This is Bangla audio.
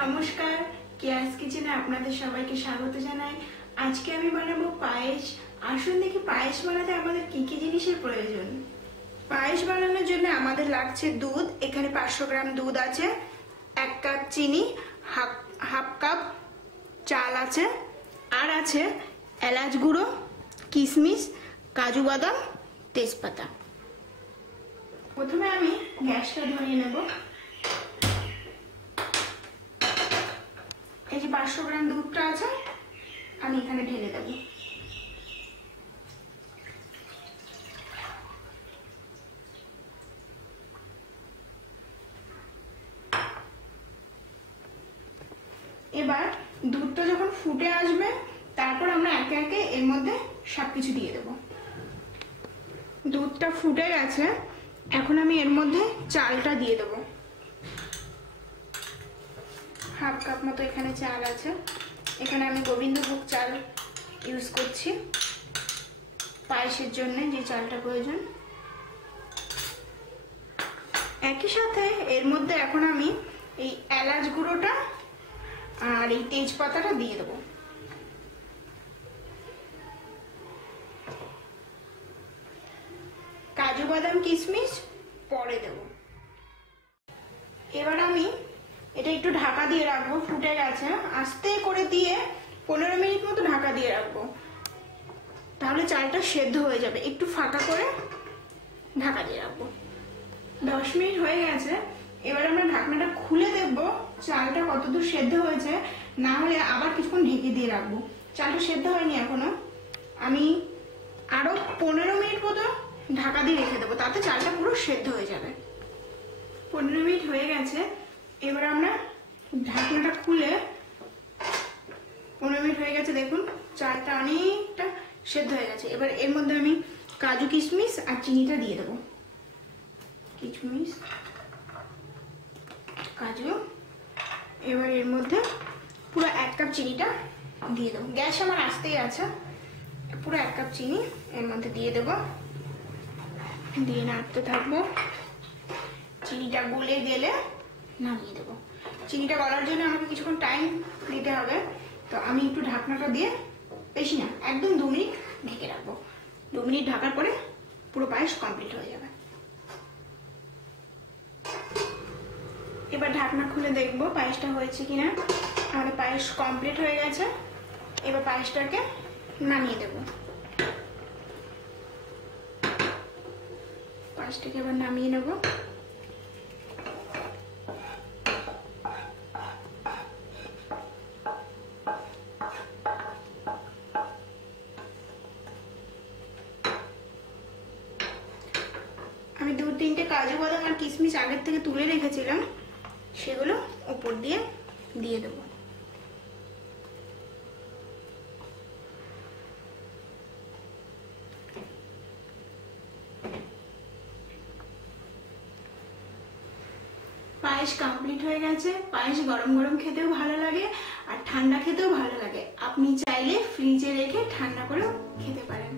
নমস্কার, কেয়াস কিচেনে আপনাদের সবাইকে স্বাগত জানাই। আজকে আমি বানাবো পায়েস। আসুন দেখি পায়েস বানাতে আমাদের কি কি জিনিসের প্রয়োজন। পায়েস বানানোর জন্য আমাদের লাগছে দুধ। এখানে 500 গ্রাম দুধ আছে, 1 কাপ চিনি, হাফ কাপ চাল আছে, আর আছে এলাচ গুঁড়ো, কিশমিশ, কাজু বাদাম, তেজপাতা। প্রথমে আমি গ্যাসটা ধরিয়ে নেব। এই যে 500 গ্রাম দুধটা আছে আমি এখানে ঢেলে দেব। এবার দুধটা যখন ফুটে আসবে তারপর আমরা একে একে এর মধ্যে সবকিছু দিয়ে দেব। দুধটা ফুটে গেছে, এখন আমি এর মধ্যে চালটা দিয়ে দেব। হাফ কাপ মতো এখানে চাল আছে। এখানে আমি গোবিন্দভোগ চাল ইউজ করছি পায়েসের জন্য, যে চালটা প্রয়োজন। একই সাথে এর মধ্যে এখন আমি এই এলাচ গুঁড়োটা আর এই তেজপাতাটা দিয়ে দেবো। কাজু বাদাম কিশমিশ পরে দেব। এবার আমি এটা একটু ঢাকা দিয়ে রাখবো। ফুটে গেছে, আস্তে করে দিয়ে 15 মিনিট মতো ঢাকা দিয়ে রাখবো, তাহলে চালটা সেদ্ধ হয়ে যাবে। একটু ফাঁকা করে ঢাকা দিয়ে রাখবো। 10 মিনিট হয়ে গেছে। এবার আমরা ঢাকনাটা খুলে দেখবো চালটা কতদূর সেদ্ধ হয়েছে, না হলে আবার কিছুক্ষণ ঢেকে দিয়ে রাখবো। চালটা সেদ্ধ হয়নি এখনো, আমি আরো 15 মিনিট মতো ঢাকা দিয়ে রেখে দেবো, তাতে চালটা পুরো সেদ্ধ হয়ে যাবে। 15 মিনিট হয়ে গেছে। এবার আমরা ঢাকনাটা খুলে 15 মিনিট হয়ে গেছে, দেখুন চালটা অনেকটা সেদ্ধ হয়ে গেছে। এবার এর মধ্যে আমি কাজু কিশমিশ আর চিনিটা দিয়ে দেবো। কিশমিশ, কাজু, এবার এর মধ্যে পুরো 1 কাপ চিনিটা দিয়ে দেবো। গ্যাস আমার আস্তেই আছে। পুরো 1 কাপ চিনি এর মধ্যে দিয়ে দেবো, দিয়ে নাড়তে থাকবো। চিনিটা গলে গেলে নামিয়ে দেবো। চিনিটা গলার জন্য আমাকে কিছুক্ষণ টাইম দিতে হবে, তো আমি একটু ঢাকনাটা দিয়ে, বেশি না, একদম 2 মিনিট ঢেকে রাখবো। 2 মিনিট ঢাকার পরে পুরো পায়েস কমপ্লিট হয়ে যাবে। এবার ঢাকনা খুলে দেখবো পায়েসটা হয়েছে কিনা। আমাদের পায়েস কমপ্লিট হয়ে গেছে। এবার পায়েসটাকে নামিয়ে দেব। পায়েসটাকে এবার নামিয়ে নেব। আমি 2-3টে কাজু বাদাম আর কিশমিশ আগের থেকে তুলে রেখেছিলাম, সেগুলো উপর দিয়ে দিয়ে দেবো। পায়েস কমপ্লিট হয়ে গেছে। পায়েস গরম গরম খেতেও ভালো লাগে আর ঠান্ডা খেতেও ভালো লাগে। আপনি চাইলে ফ্রিজে রেখে ঠান্ডা করেও খেতে পারেন।